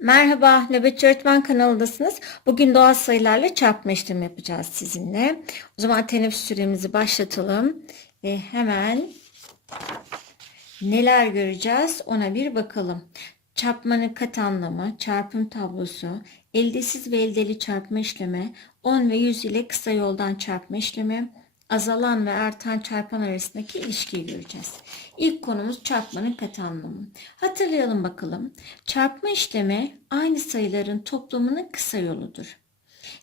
Merhaba, Nöbetçi Öğretmen kanalındasınız. Bugün doğal sayılarla çarpma işlemi yapacağız sizinle. O zaman teneffüs süremizi başlatalım ve hemen neler göreceğiz ona bir bakalım. Çarpmanın kat anlamı, çarpım tablosu, eldesiz ve eldeli çarpma işlemi, 10 ve 100 ile kısa yoldan çarpma işlemi, azalan ve artan çarpan arasındaki ilişkiyi göreceğiz. İlk konumuz çarpmanın kat anlamı. Hatırlayalım bakalım. Çarpma işlemi aynı sayıların toplamının kısa yoludur.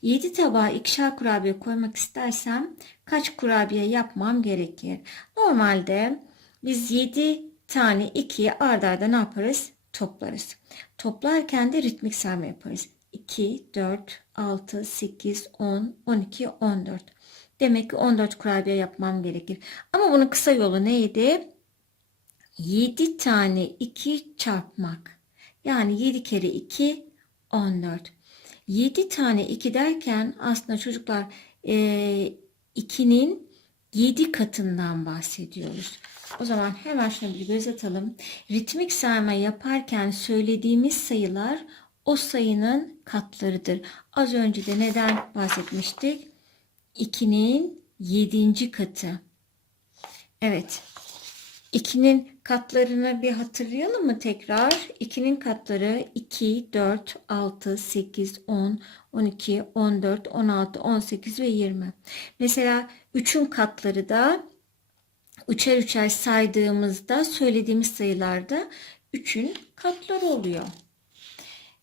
7 tabağa ikişer kurabiye koymak istersem kaç kurabiye yapmam gerekir? Normalde biz 7 tane 2'yi ard arda ne yaparız? Toplarız. Toplarken de ritmik sayma yaparız. 2, 4, 6, 8, 10, 12, 14. Demek ki 14 kurabiye yapmam gerekir. Ama bunun kısa yolu neydi? 7 tane 2 çarpmak. Yani 7 kere 2 14. 7 tane 2 derken aslında çocuklar 2'nin 7 katından bahsediyoruz. O zaman hemen şuna bir göz atalım. Ritmik sayma yaparken söylediğimiz sayılar o sayının katlarıdır. Az önce de neden bahsetmiştik? 2'nin 7. katı. Evet. 2'nin katlarını bir hatırlayalım mı tekrar? 2'nin katları 2, 4, 6, 8, 10, 12, 14, 16, 18 ve 20. Mesela 3'ün katları da üçer üçer saydığımızda söylediğimiz sayılarda 3'ün katları oluyor.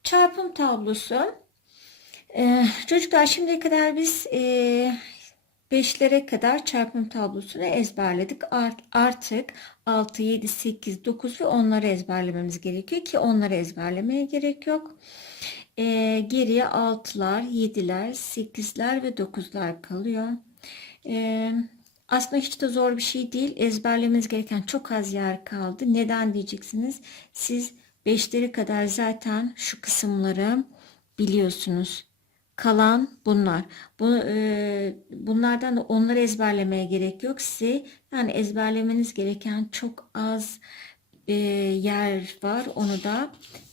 Çarpım tablosu. Ee, çocuklar şimdiye kadar biz e, 5'lere kadar çarpım tablosunu ezberledik. Artık 6, 7, 8, 9 ve onları ezberlememiz gerekiyor ki onları ezberlemeye gerek yok. Ee, geriye 6'lar, 7'ler, 8'ler ve 9'lar kalıyor. Ee, aslında hiç de zor bir şey değil. Ezberlemeniz gereken çok az yer kaldı. Neden diyeceksiniz? Siz 5'leri kadar zaten şu kısımları biliyorsunuz. Kalan bunlar. Bu, e, bunlardan da onları ezberlemeye gerek yok. Size yani ezberlemeniz gereken çok az e, yer var. Onu da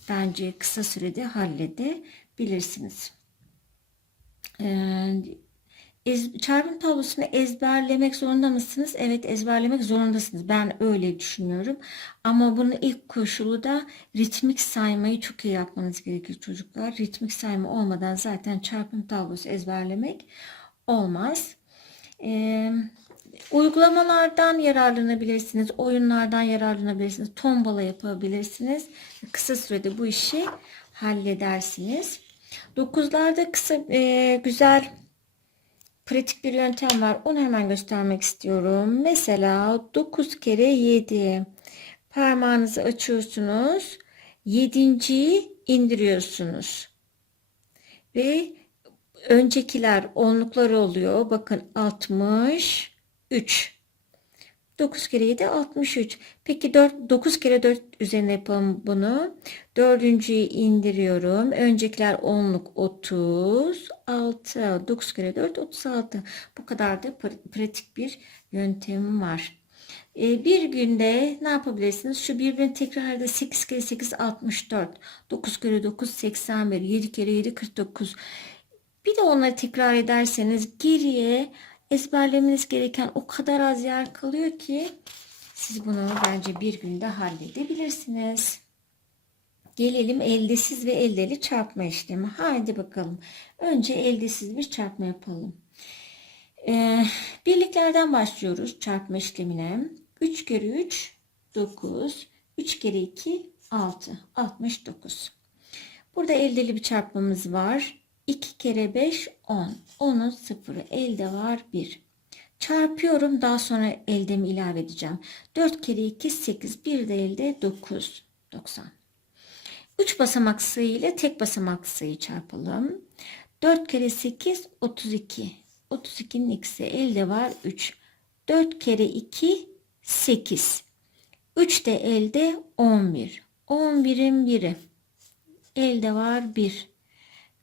bence kısa sürede halledebilirsiniz. E, Ez, çarpım tablosunu ezberlemek zorunda mısınız? Evet ezberlemek zorundasınız. Ben öyle düşünüyorum. Ama bunun ilk koşulu da ritmik saymayı çok iyi yapmanız gerekir çocuklar. Ritmik sayma olmadan zaten çarpım tablosu ezberlemek olmaz. Ee, uygulamalardan yararlanabilirsiniz. Oyunlardan yararlanabilirsiniz. Tombala yapabilirsiniz. Kısa sürede bu işi halledersiniz. Dokuzlarda kısa e, güzel pratik bir yöntem var. Onu hemen göstermek istiyorum. Mesela 9 kere 7. Parmağınızı açıyorsunuz. 7.yi indiriyorsunuz. Ve öncekiler onluklar oluyor. Bakın 63. 9 kere 7 63. Peki 4, 9 kere 4 üzerine yapalım bunu. Dördüncüyü indiriyorum. Öncekiler onluk 36. 9 kere 4 36. Bu kadar da pratik bir yöntemim var. Ee, bir günde ne yapabilirsiniz? Şu birbirini tekrar ede 8 kere 8 64. 9 kere 9 81. 7 kere 7 49. Bir de onları tekrar ederseniz geriye ezberlemeniz gereken o kadar az yer kalıyor ki siz bunu bence bir günde halledebilirsiniz. Gelelim eldesiz ve eldeli çarpma işlemi. Haydi bakalım. Önce eldesiz bir çarpma yapalım. Ee, birliklerden başlıyoruz çarpma işlemine. 3 kere 3 9. 3 kere 2 6. 69. Burada eldeli bir çarpmamız var. 2 kere 5 10. 10'un sıfırı elde var 1. Çarpıyorum daha sonra eldemi ilave edeceğim. 4 kere 2 8 bir de elde 9 90. 3 basamak sayı ile tek basamak sayı çarpalım. 4 kere 8 32. 32'nin x'i elde var 3. 4 kere 2 8. 3 de elde 11. 11'in biri. Elde var 1.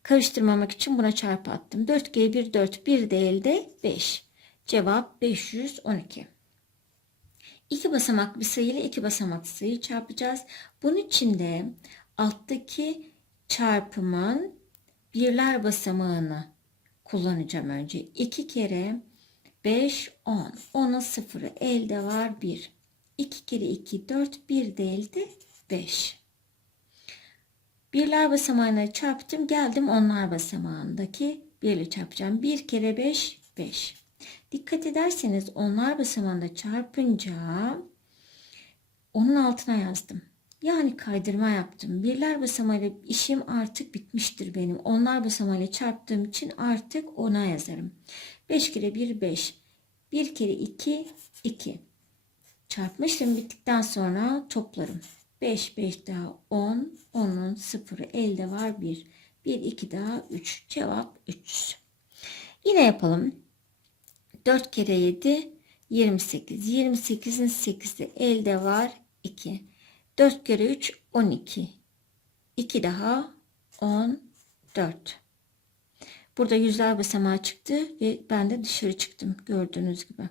Karıştırmamak için buna çarpı attım. 4 kere 1 4. 1 de elde 5. Cevap 512. İki basamaklı bir sayı ile iki basamaklı sayı çarpacağız. Bunun için de alttaki çarpımın birler basamağını kullanacağım önce. 2 kere 5, 10. 10'un sıfırı elde var 1. 2 kere 2, 4. 1 de elde 5. Birler basamağına çarptım. Geldim onlar basamağındaki birle çarpacağım. 1 kere 5, 5. Dikkat ederseniz onlar basamağında çarpınca onun altına yazdım. Yani kaydırma yaptım. Birler basamağıyla işim artık bitmiştir benim. Onlar basamağıyla çarptığım için artık ona yazarım. 5 kere 1 5. 1 kere 2 2. Çarpma işlemi bittikten sonra toplarım. 5 5 daha 10. 10'un sıfırı elde var 1. 1 2 daha 3. Cevap 300. Yine yapalım. 4 kere 7 28. 28'in 8'i elde var 2. 4 kere 3 12. 2 daha 14. Burada yüzler basamağı çıktı ve ben de dışarı çıktım gördüğünüz gibi.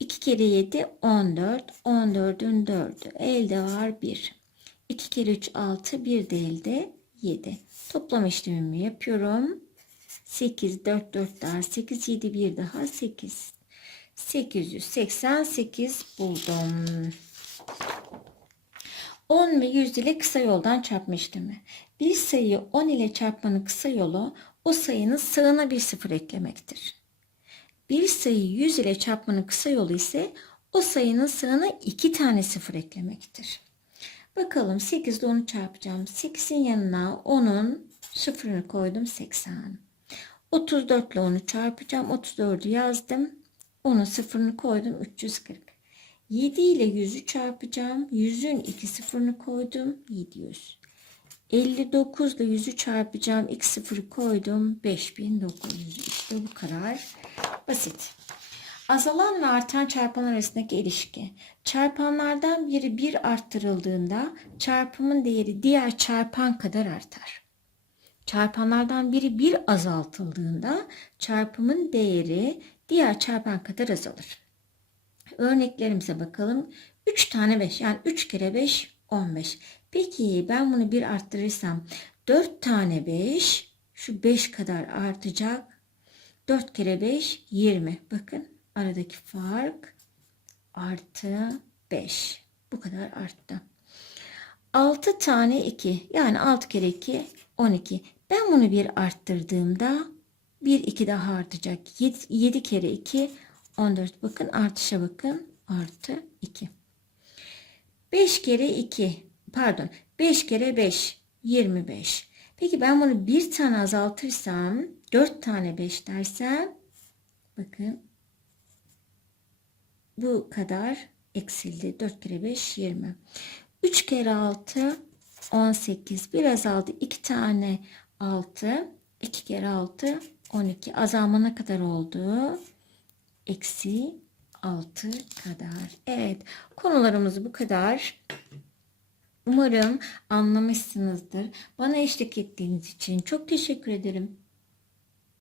2 kere 7 14. 14'ün 4'ü elde var 1. 2 kere 3 6 1 de elde 7. Toplam işlemimi yapıyorum. 8 4 4 daha 8 7 1 daha 8. 888 buldum. 10 ve 100 ile kısa yoldan çarpma işlemi. Bir sayıyı 10 ile çarpmanın kısa yolu o sayının sağına bir sıfır eklemektir. Bir sayıyı 100 ile çarpmanın kısa yolu ise o sayının sağına 2 tane sıfır eklemektir. Bakalım 8 ile 10'u çarpacağım. 8'in yanına 10'un sıfırını koydum 80. 34 ile 10'u çarpacağım. 34'ü yazdım. 10'un sıfırını koydum 340. 7 ile 100'ü çarpacağım. 100'ün 2 sıfırını koydum. 700. 59 ile 100'ü çarpacağım. 2 sıfırı koydum. 5900. İşte bu kadar basit. Azalan ve artan çarpanlar arasındaki ilişki. Çarpanlardan biri 1 arttırıldığında çarpımın değeri diğer çarpan kadar artar. Çarpanlardan biri 1 azaltıldığında çarpımın değeri diğer çarpan kadar azalır. Örneklerimize bakalım. 3 tane 5 yani 3 kere 5 15. Peki ben bunu bir arttırırsam 4 tane 5 şu 5 kadar artacak. 4 kere 5 20. Bakın aradaki fark artı 5. Bu kadar arttı. 6 tane 2 yani 6 kere 2 12. Ben bunu bir arttırdığımda 1 2 daha artacak. 7, 7 kere 2 14. Bakın artışa bakın. Artı 2. 5 kere 2 pardon 5 kere 5 25. Peki ben bunu bir tane azaltırsam 4 tane 5 dersem bakın bu kadar eksildi. 4 kere 5 20. 3 kere 6 18. Bir azaldı. 2 tane 6. 2 kere 6 12. Azalma ne kadar oldu? Eksi 6 kadar. Evet konularımız bu kadar. Umarım anlamışsınızdır. Bana eşlik ettiğiniz için çok teşekkür ederim.